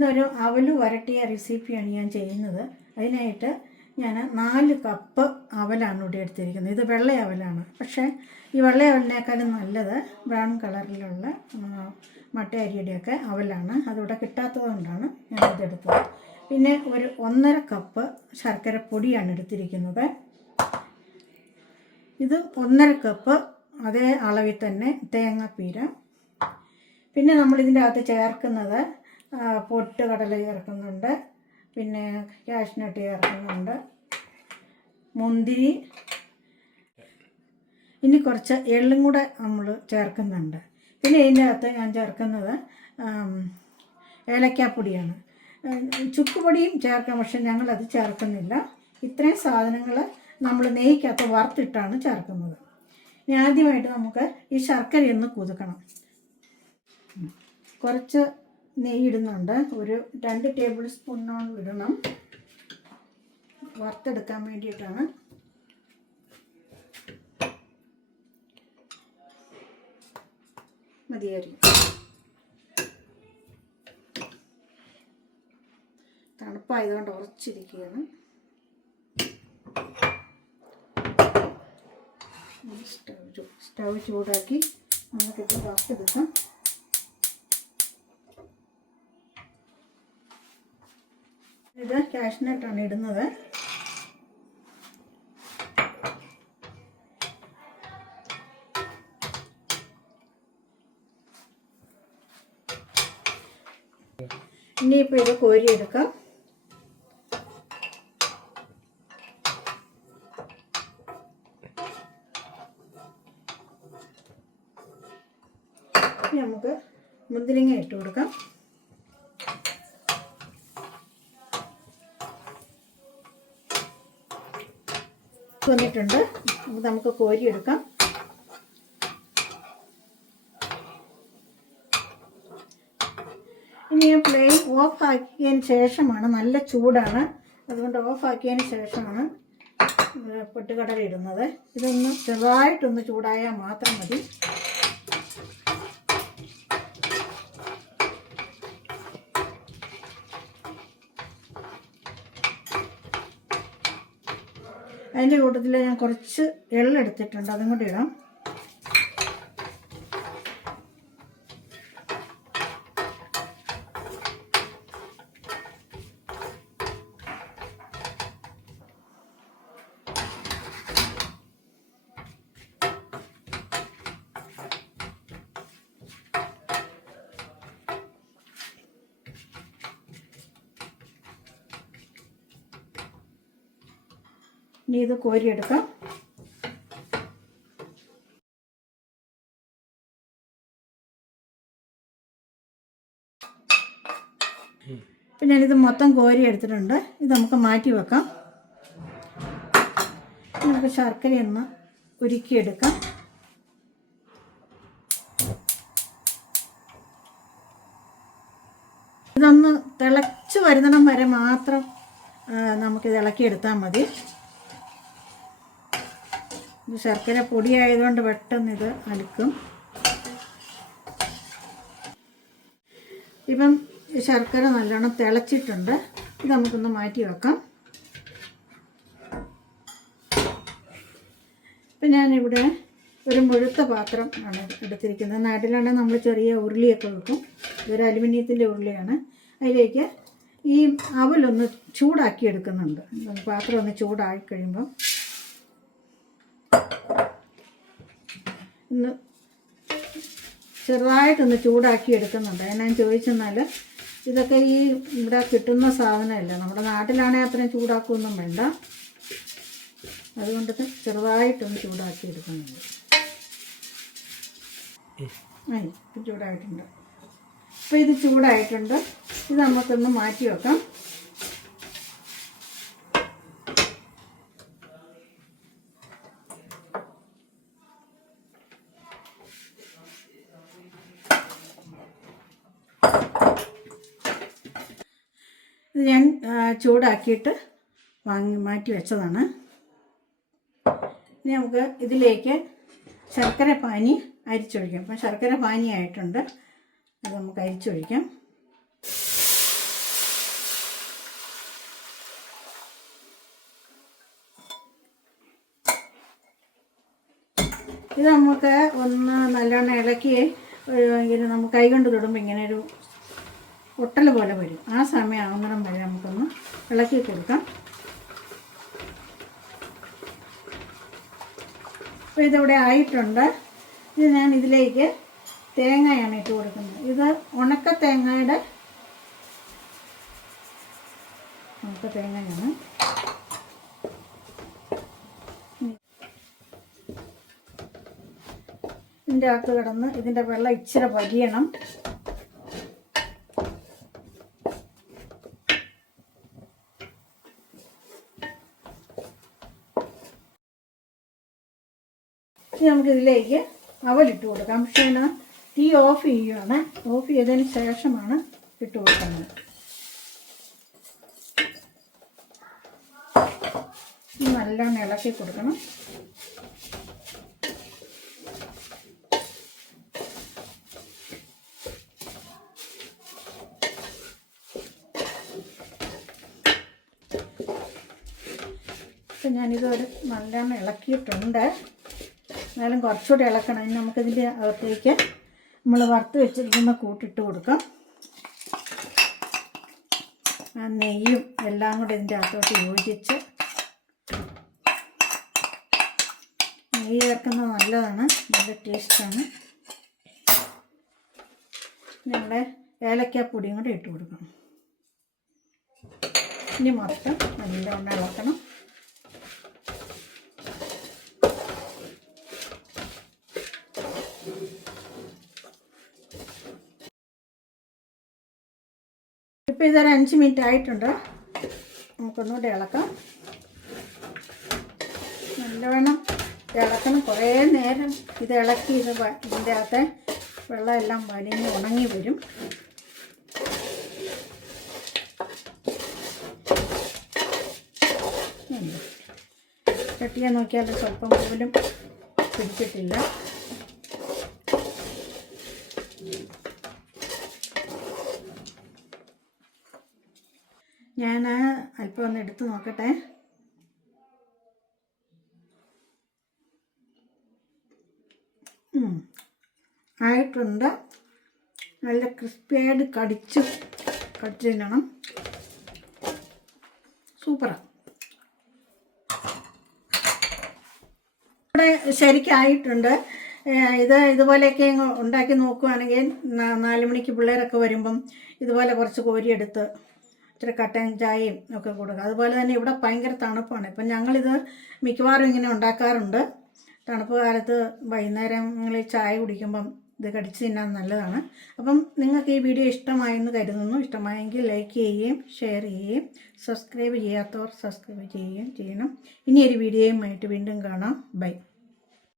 ഇന്നൊരു അവൽ വരട്ടിയ റെസിപ്പിയാണ് ഞാൻ ചെയ്യുന്നത്. അതിനായിട്ട് ഞാൻ നാല് കപ്പ് അവലാണ് ഇവിടെ എടുത്തിരിക്കുന്നത്. ഇത് വെള്ള അവലാണ്. പക്ഷേ ഈ വെള്ള അവലിനേക്കാളും നല്ലത് ബ്രൗൺ കളറിലുള്ള മട്ട അരിയുടെയൊക്കെ അവലാണ്. അതിവിടെ കിട്ടാത്തത് കൊണ്ടാണ് ഞാൻ ഇതെടുത്തത് പിന്നെ ഒരു ഒന്നര കപ്പ് ശർക്കര പൊടിയാണ് എടുത്തിരിക്കുന്നത്. ഇത് ഒന്നര കപ്പ് അതേ അളവിൽ തന്നെ തേങ്ങാപ്പീര പിന്നെ നമ്മൾ ഇതിന്റെ അകത്ത് ചേർക്കുന്നത് പൊട്ട് കടല ചേർക്കുന്നുണ്ട്. പിന്നെ കാഷ്നട്ട് ചേർക്കുന്നുണ്ട്. മുന്തിരി. ഇനി കുറച്ച് എള്ളും കൂടെ നമ്മൾ ചേർക്കുന്നുണ്ട്. പിന്നെ ഇതിന്റെ അകത്ത് ഞാൻ ചേർക്കുന്നത് ഏലക്കാപ്പൊടിയാണ്. ചുക്കുപൊടിയും ചേർക്കാം പക്ഷെ ഞങ്ങളത് ചേർക്കുന്നില്ല. ഇത്രയും സാധനങ്ങൾ നമ്മൾ നെയ്ക്കകത്ത് വറുത്തിട്ടാണ് ചേർക്കുന്നത്. ഇനി ആദ്യമായിട്ട് നമുക്ക് ഈ ശർക്കരയൊന്ന് കുതുക്കണം. കുറച്ച് നെയ്യ് ഇടുന്നുണ്ട് ഒരു രണ്ട് ടേബിൾ സ്പൂണോളം ഇടണം. വറുത്തെടുക്കാൻ വേണ്ടിയിട്ടാണ്. മതിയായിരിക്കും തണുപ്പായതുകൊണ്ട് ഉറച്ചിരിക്കുകയാണ്. സ്റ്റൗ സ്റ്റൗ ചൂടാക്കി നമുക്കിപ്പോൾ വറുത്തെടുക്കാം. ഇത് കാഷ്നട്ടാണ് ഇടുന്നത്. ഇനിയിപ്പോൾ ഇത് കോരിയെടുക്കാം. നമുക്ക് മുന്തിരിങ്ങ ഇട്ട് കൊടുക്കാം. വന്നിട്ടുണ്ട്. അപ്പോൾ നമുക്ക് കോരിയെടുക്കാം. ഇനി ഞാൻ ഓഫ് ആക്കിയതിന് ശേഷമാണ് നല്ല ചൂടാണ്. അതുകൊണ്ട് ഓഫ് ആക്കിയതിന് ശേഷമാണ് പൊട്ടുകടല ഇടുന്നത്. ഇതൊന്ന് ചെറുതായിട്ടൊന്ന് ചൂടായാൽ മാത്രം മതി. അതിന്റെ കൂട്ടത്തിൽ ഞാൻ കുറച്ച് എള്ളെടുത്തിട്ടുണ്ട് അതും കൂടി ഇടാം. ഇനി ഇത് കോരിയെടുക്കാം. ഇപ്പം ഞാനിത് മൊത്തം കോരി എടുത്തിട്ടുണ്ട് ഇത് നമുക്ക് മാറ്റി വെക്കാം. നമുക്ക് ശർക്കരയൊന്ന് ഉരുക്കിയെടുക്കാം. ഇതൊന്ന് തിളച്ച് വരുന്നിടം വരെ മാത്രം നമുക്ക് നമുക്കിത് ഇളക്കിയെടുത്താൽ മതി. ഇത് ശർക്കര പൊടിയായതുകൊണ്ട് പെട്ടെന്ന് ഇത് അലക്കും. ഇപ്പം ശർക്കര നല്ലോണം തിളച്ചിട്ടുണ്ട്. ഇത് നമുക്കൊന്ന് മാറ്റി വെക്കാം. ഇപ്പം ഞാനിവിടെ ഒരു മുഴുത്ത പാത്രം ആണ് എടുത്തിരിക്കുന്നത്. നാട്ടിലാണെങ്കിൽ നമ്മൾ ചെറിയ ഉരുളിയൊക്കെ വെക്കും. ഇതൊരു അലുമിനിയത്തിന്റെ ഉരുളിയാണ്. അതിലേക്ക് ഈ അവലൊന്ന് ചൂടാക്കി എടുക്കുന്നുണ്ട്. പാത്രം ഒന്ന് ചൂടാക്കി കഴിയുമ്പോൾ ഒന്ന് ചെറുതായിട്ടൊന്ന് ചൂടാക്കി എടുക്കുന്നുണ്ട്. ഞാൻ ചോദിച്ചെന്നാൽ ഇതൊക്കെ ഈ ഇവിടെ കിട്ടുന്ന സാധനമല്ല. നമ്മുടെ നാട്ടിലാണെങ്കിൽ അത്രയും ചൂടാക്കൊന്നും വേണ്ട. അതുകൊണ്ട് ഇത് ചെറുതായിട്ടൊന്ന് ചൂടാക്കി എടുക്കുന്നുണ്ട്. ചൂടായിട്ടുണ്ട്. അപ്പോൾ ഇത് ചൂടായിട്ടുണ്ട്. ഇത് നമുക്കൊന്ന് മാറ്റി വെക്കാം. ഇത് ഞാൻ ചൂടാക്കിയിട്ട് വാങ്ങി മാറ്റി വെച്ചതാണ്. ഇനി നമുക്ക് ഇതിലേക്ക് ശർക്കര പാനി അരിച്ചൊഴിക്കാം. അപ്പം ശർക്കര പാനി ആയിട്ടുണ്ട്. അത് നമുക്ക് അരിച്ചൊഴിക്കാം. ഇത് നമുക്ക് ഒന്ന് നല്ലോണം ഇളക്കി ഇങ്ങനെ നമുക്ക് കൈ കൊണ്ട് തൊടുമ്പോൾ ഇങ്ങനെ ഒരു ഒട്ടൽ പോലെ വരും. ആ സമയം ആവുന്നിടം വരെ നമുക്കൊന്ന് ഇളക്കി കൊടുക്കാം. അപ്പോൾ ഇതിവിടെ ആയിട്ടുണ്ട്. ഇത് ഞാൻ ഇതിലേക്ക് തേങ്ങയാണ് ഇട്ട് കൊടുക്കുന്നത്. ഇത് ഉണക്ക തേങ്ങയുടെ ഉണക്ക തേങ്ങയാണ് ഇതിന്റെ അകത്ത് കിടന്ന് ഇതിന്റെ വെള്ളം ഇച്ചിരി വലിയണം ഇനി നമുക്കിതിലേക്ക് അവലിട്ട് കൊടുക്കാം. പക്ഷേ ഞാൻ തീ ഓഫ് ചെയ്യുകയാണ് ഓഫ് ചെയ്തതിന് ശേഷമാണ് ഇട്ട് കൊടുക്കുന്നത്. നല്ലോണം ഇളക്കി കൊടുക്കണം. ഇപ്പം ഞാനിതൊരു നല്ലോണം ഇളക്കിയിട്ടുണ്ട്. എന്നാലും കുറച്ചുകൂടി ഇളക്കണം. ഇനി നമുക്കിതിന്റെ അകത്തേക്ക് നമ്മൾ വറുത്ത് വെച്ചിരിക്കുന്ന കൂട്ടിട്ട് കൊടുക്കാം. ആ നെയ്യും എല്ലാം കൂടി ഇതിന്റെ അകത്തോട്ട് യോജിച്ച് നെയ്യ് ചേർക്കുന്നത് നല്ലതാണ്. നല്ല ടേസ്റ്റാണ്. നമ്മുടെ ഏലക്കാപ്പൊടിയും കൂടി ഇട്ട് കൊടുക്കണം. ഇനി മൊത്തം നല്ലവണ്ണം ഇളക്കണം ഇപ്പോൾ ഇതൊരു അഞ്ച് മിനിറ്റ് ആയിട്ടുണ്ട്. നമുക്കൊന്നുകൂടെ ഇളക്കാം. നല്ലവണ്ണം ഇളക്കണം. കുറേ നേരം ഇത് ഇളക്കി ഇത് ഇതിന്റെ അകത്തെ വെള്ളമെല്ലാം വലിഞ്ഞ് ഉണങ്ങി വരും. ചട്ടിയെ നോക്കിയാൽ സ്വല്പം പോലും പിടിച്ചിട്ടില്ല. ഞാൻ അല്പം ഒന്ന് എടുത്ത് നോക്കട്ടെ. ആയിട്ടുണ്ട്. നല്ല ക്രിസ്പിയായിട്ട് കടിച്ച് കടിച്ച് തിന്നണം. സൂപ്പറാണ് ഇവിടെ ശരിക്കായിട്ടുണ്ട്. ഇത് ഇതുപോലെയൊക്കെ ഉണ്ടാക്കി നോക്കുകയാണെങ്കിൽ നാല് മണിക്ക് പിള്ളേരൊക്കെ വരുമ്പം ഇതുപോലെ കുറച്ച് കോരിയെടുത്ത് ഇച്ചിരി കട്ടൻ ചായയും ഒക്കെ കൊടുക്കുക. അതുപോലെ തന്നെ ഇവിടെ ഭയങ്കര തണുപ്പാണ്. ഇപ്പം ഞങ്ങളിത് മിക്കവാറും ഇങ്ങനെ ഉണ്ടാക്കാറുണ്ട്. തണുപ്പ് കാലത്ത് വൈകുന്നേരങ്ങളിൽ ചായ കുടിക്കുമ്പം ഇത് കടിച്ച് തിന്നാൻ നല്ലതാണ്. അപ്പം നിങ്ങൾക്ക് ഈ വീഡിയോ ഇഷ്ടമായെന്ന് കരുതുന്നു. ഇഷ്ടമായെങ്കിൽ ലൈക്ക് ചെയ്യുകയും ഷെയർ ചെയ്യുകയും സബ്സ്ക്രൈബ് ചെയ്യാത്തവർ സബ്സ്ക്രൈബ് ചെയ്യുകയും ചെയ്യണം. ഇനി ഒരു വീഡിയോയുമായിട്ട് വീണ്ടും കാണാം. ബൈ